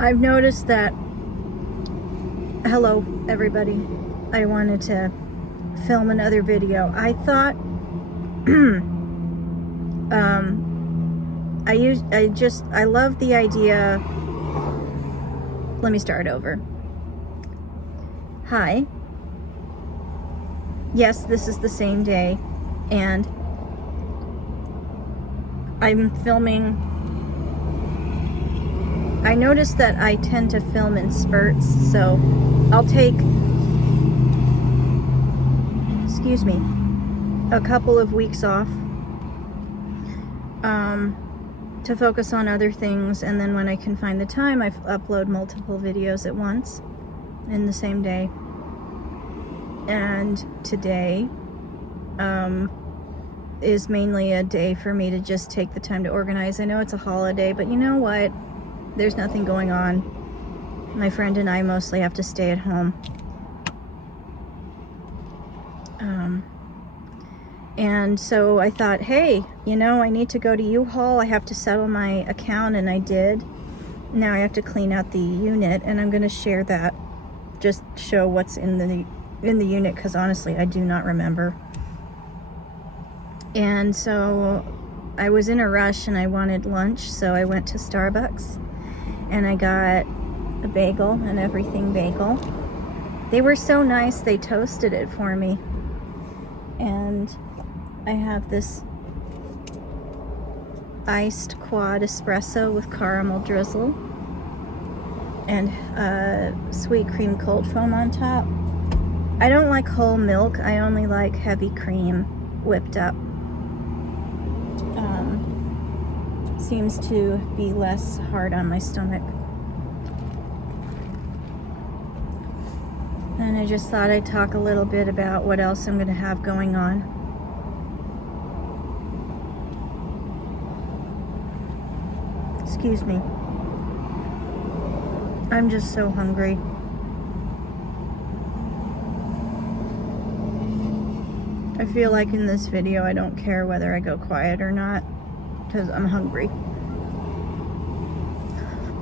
I've noticed that, hello everybody, I wanted to film another video. I thought, I love the idea. Let me start over. Hi. Yes, this is the same day, and I'm filming. I noticed that I tend to film in spurts, so I'll take, excuse me, a couple of weeks off to focus on other things, and then when I can find the time, I upload multiple videos at once in the same day. And today is mainly a day for me to just take the time to organize. I know it's a holiday, but you know what? There's nothing going on. My friend and I mostly have to stay at home. And so I thought, hey, you know, I need to go to U-Haul. I have to settle my account, and I did. Now I have to clean out the unit, and I'm going to share that. Just show what's in the unit, because honestly, I do not remember. And so I was in a rush, and I wanted lunch, so I went to Starbucks, and I got a bagel, an everything bagel. They were so nice, they toasted it for me. And I have this iced quad espresso with caramel drizzle and sweet cream cold foam on top. I don't like whole milk, I only like heavy cream whipped up. Seems to be less hard on my stomach. And I just thought I'd talk a little bit about what else I'm going to have going on. Excuse me. I'm just so hungry. I feel like in this video I don't care whether I go quiet or not, because I'm hungry.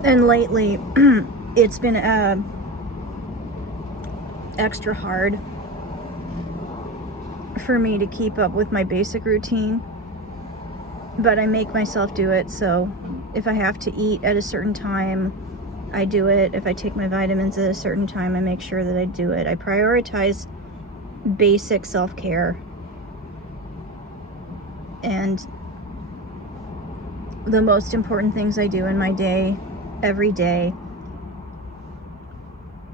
And lately it's been extra hard for me to keep up with my basic routine, but I make myself do it. So if I have to eat at a certain time, I do it. If I take my vitamins at a certain time, I make sure that I do it. I prioritize basic self-care, and the most important things I do in my day, every day,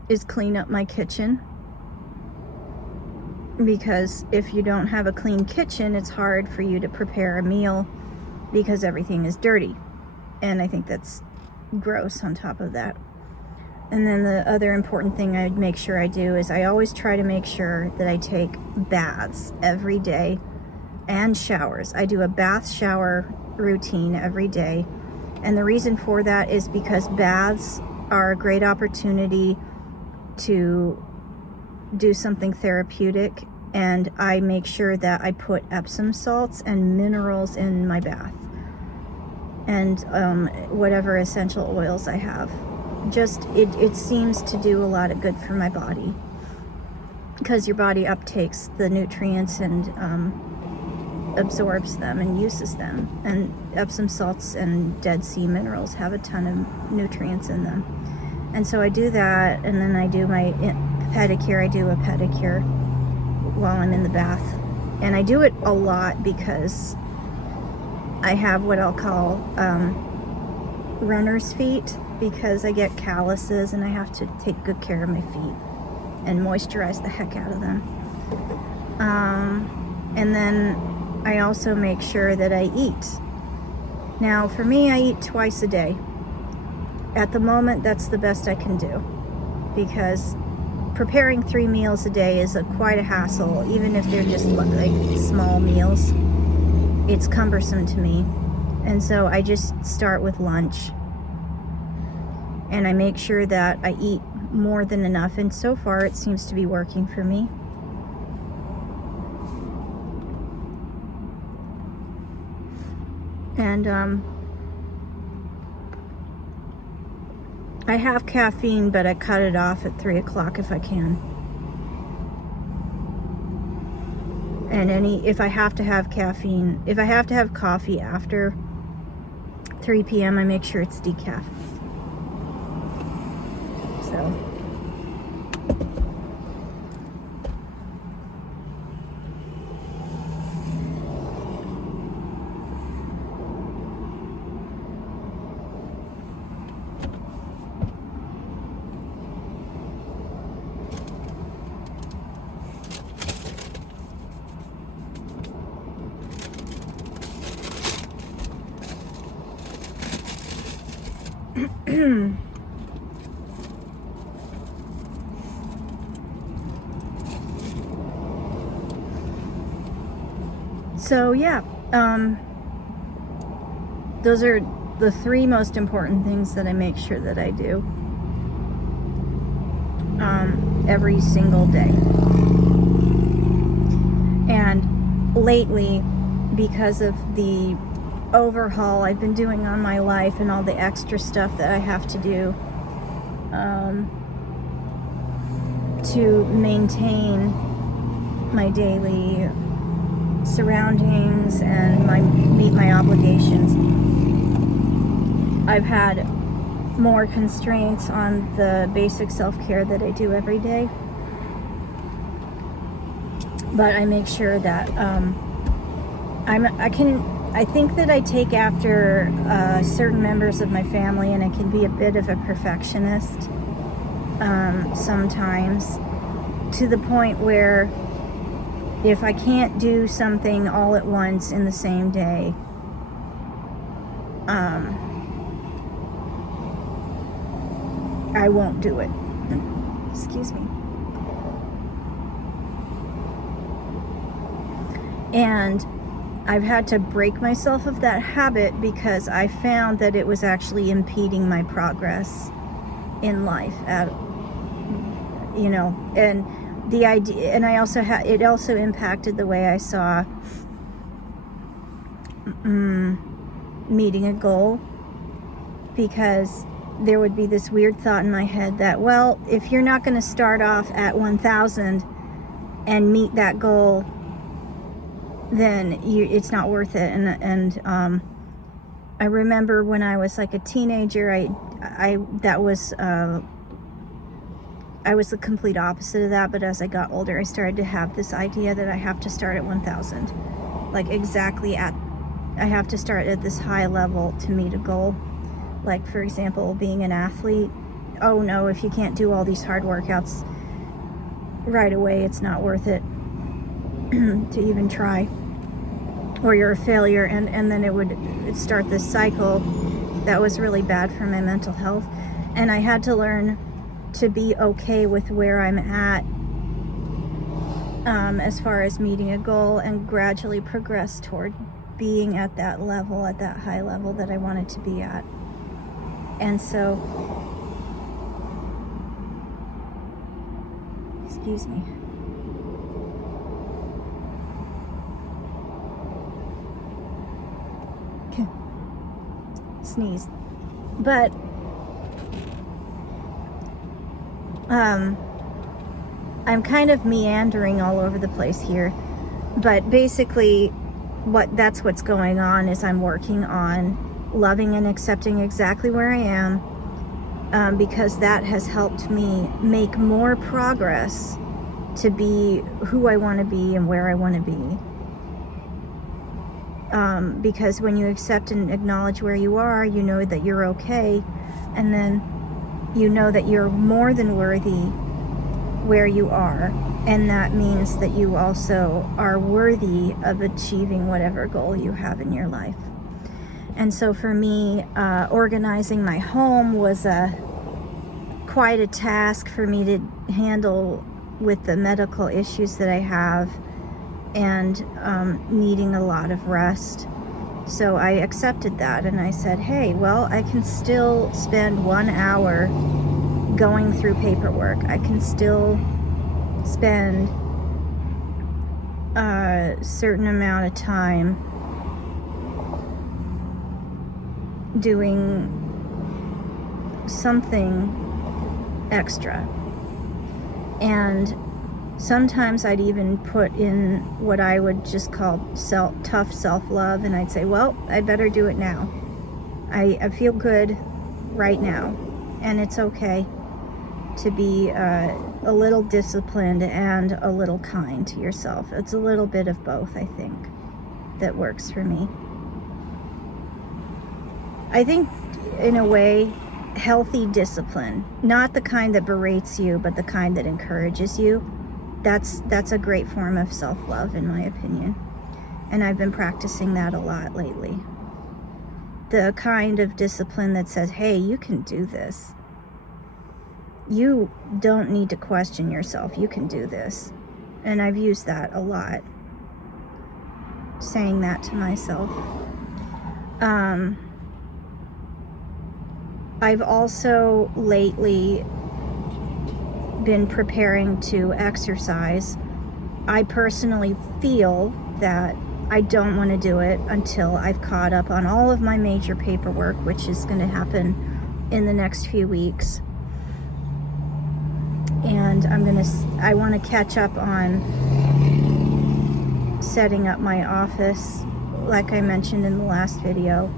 is clean up my kitchen. Because if you don't have a clean kitchen, it's hard for you to prepare a meal because everything is dirty. And I think that's gross on top of that. And then the other important thing I make sure I do is I always try to make sure that I take baths every day and showers. I do a bath shower routine every day. And the reason for that is because baths are a great opportunity to do something therapeutic, and I make sure that I put Epsom salts and minerals in my bath, and whatever essential oils I have. Just it seems to do a lot of good for my body, because your body uptakes the nutrients and absorbs them and uses them. And Epsom salts and Dead Sea minerals have a ton of nutrients in them. And so I do that, and then I do my pedicure. I do a pedicure while I'm in the bath. And I do it a lot because I have what I'll call runner's feet, because I get calluses and I have to take good care of my feet and moisturize the heck out of them. And then I also make sure that I eat. Now for me, I eat twice a day. At the moment, that's the best I can do, because preparing 3 meals a day is quite a hassle. Even if they're just like small meals, it's cumbersome to me. And so I just start with lunch, and I make sure that I eat more than enough, and so far it seems to be working for me. And I have caffeine, but I cut it off at 3 o'clock if I can. And if I have to have caffeine, if I have to have coffee after 3 p.m., I make sure it's decaf. So. So yeah, those are the 3 most important things that I make sure that I do every single day. And lately, because of the overhaul I've been doing on my life and all the extra stuff that I have to do to maintain my daily surroundings and meet my obligations, I've had more constraints on the basic self-care that I do every day. But I make sure that I think that I take after certain members of my family, and I can be a bit of a perfectionist sometimes, to the point where if I can't do something all at once in the same day, I won't do it. Excuse me. And I've had to break myself of that habit because I found that it was actually impeding my progress in life. And the idea, and I also it also impacted the way I saw meeting a goal, because there would be this weird thought in my head that, well, if you're not going to start off at 1,000 and meet that goal, then it's not worth it. And I remember when I was like a teenager, I was the complete opposite of that. But as I got older, I started to have this idea that I have to start at 1,000, like I have to start at this high level to meet a goal. Like, for example, being an athlete. Oh no, if you can't do all these hard workouts right away, it's not worth it to even try, or you're a failure. And then it would start this cycle that was really bad for my mental health. And I had to learn to be okay with where I'm at as far as meeting a goal, and gradually progress toward being at that level, at that high level that I wanted to be at. And so, excuse me. Sneeze. But I'm kind of meandering all over the place here, but basically that's what's going on is I'm working on loving and accepting exactly where I am, because that has helped me make more progress to be who I want to be and where I want to be. Because when you accept and acknowledge where you are, you know that you're okay, and then you know that you're more than worthy where you are, and that means that you also are worthy of achieving whatever goal you have in your life. And so for me, organizing my home was quite a task for me to handle with the medical issues that I have, and needing a lot of rest. So I accepted that, and I said, hey, well, I can still spend 1 hour going through paperwork. I can still spend a certain amount of time doing something extra. And sometimes I'd even put in what I would just call tough self-love, and I'd say, well, I better do it now. I feel good right now, and it's okay to be a little disciplined and a little kind to yourself. It's a little bit of both, I think, that works for me. I think, in a way, healthy discipline, not the kind that berates you, but the kind that encourages you, that's a great form of self-love, in my opinion. And I've been practicing that a lot lately. The kind of discipline that says, hey, you can do this. You don't need to question yourself. You can do this. And I've used that a lot, saying that to myself. I've also lately been preparing to exercise. I personally feel that I don't want to do it until I've caught up on all of my major paperwork, which is going to happen in the next few weeks. And I want to catch up on setting up my office, like I mentioned in the last video.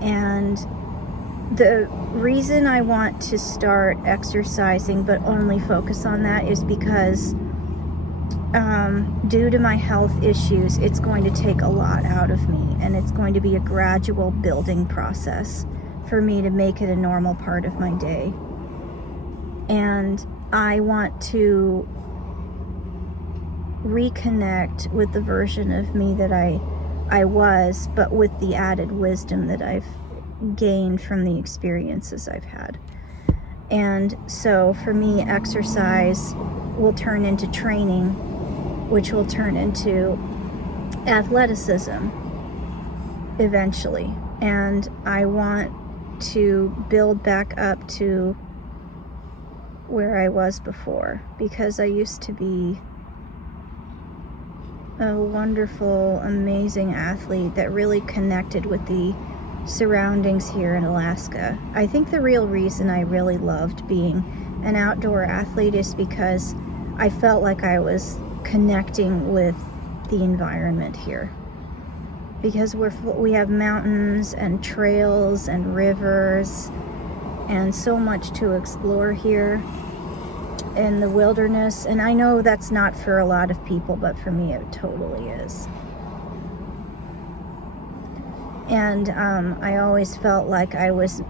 And the reason I want to start exercising, but only focus on that, is because due to my health issues, it's going to take a lot out of me, and it's going to be a gradual building process for me to make it a normal part of my day. And I want to reconnect with the version of me that I was, but with the added wisdom that I've gained from the experiences I've had. And so for me, exercise will turn into training, which will turn into athleticism eventually. And I want to build back up to where I was before, because I used to be a wonderful, amazing athlete that really connected with the surroundings here in Alaska. I think the real reason I really loved being an outdoor athlete is because I felt like I was connecting with the environment here, because we have mountains and trails and rivers and so much to explore here in the wilderness. And I know that's not for a lot of people, but for me it totally is. And I always felt like I was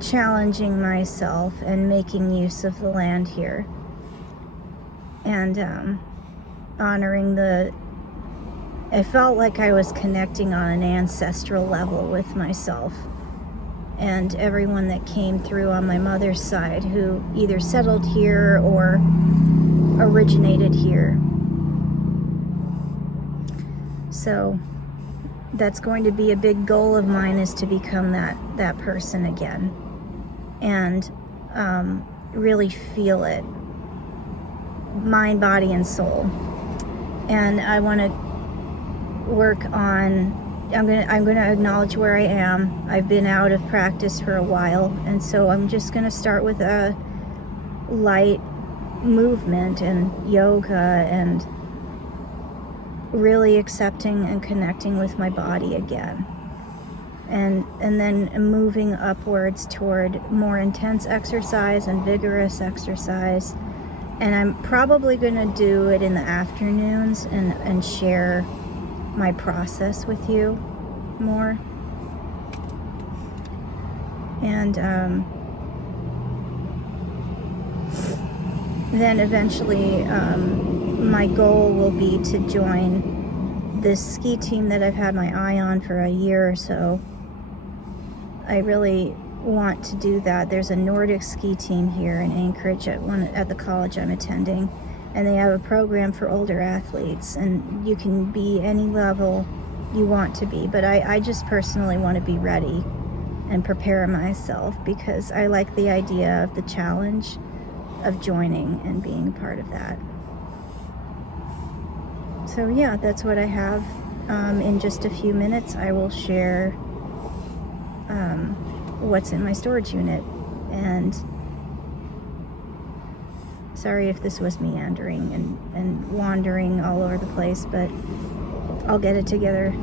challenging myself and making use of the land here, and honoring I felt like I was connecting on an ancestral level with myself and everyone that came through on my mother's side, who either settled here or originated here. So that's going to be a big goal of mine, is to become that person again, and really feel it, mind, body, and soul. And I want to work on, I'm going to acknowledge where I am. I've been out of practice for a while, and so I'm just going to start with a light movement and yoga, and really accepting and connecting with my body again, and then moving upwards toward more intense exercise and vigorous exercise. And I'm probably going to do it in the afternoons and share my process with you more. And then eventually my goal will be to join this ski team that I've had my eye on for a year or so. I really want to do that. There's a Nordic ski team here in Anchorage at the college I'm attending, and they have a program for older athletes, and you can be any level you want to be, but I just personally want to be ready and prepare myself, because I like the idea of the challenge of joining and being a part of that. So yeah, that's what I have. In just a few minutes I will share what's in my storage unit. And sorry if this was meandering and wandering all over the place, but I'll get it together.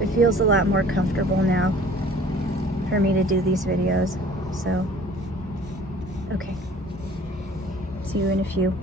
It feels a lot more comfortable now for me to do these videos. So, okay. See you in a few.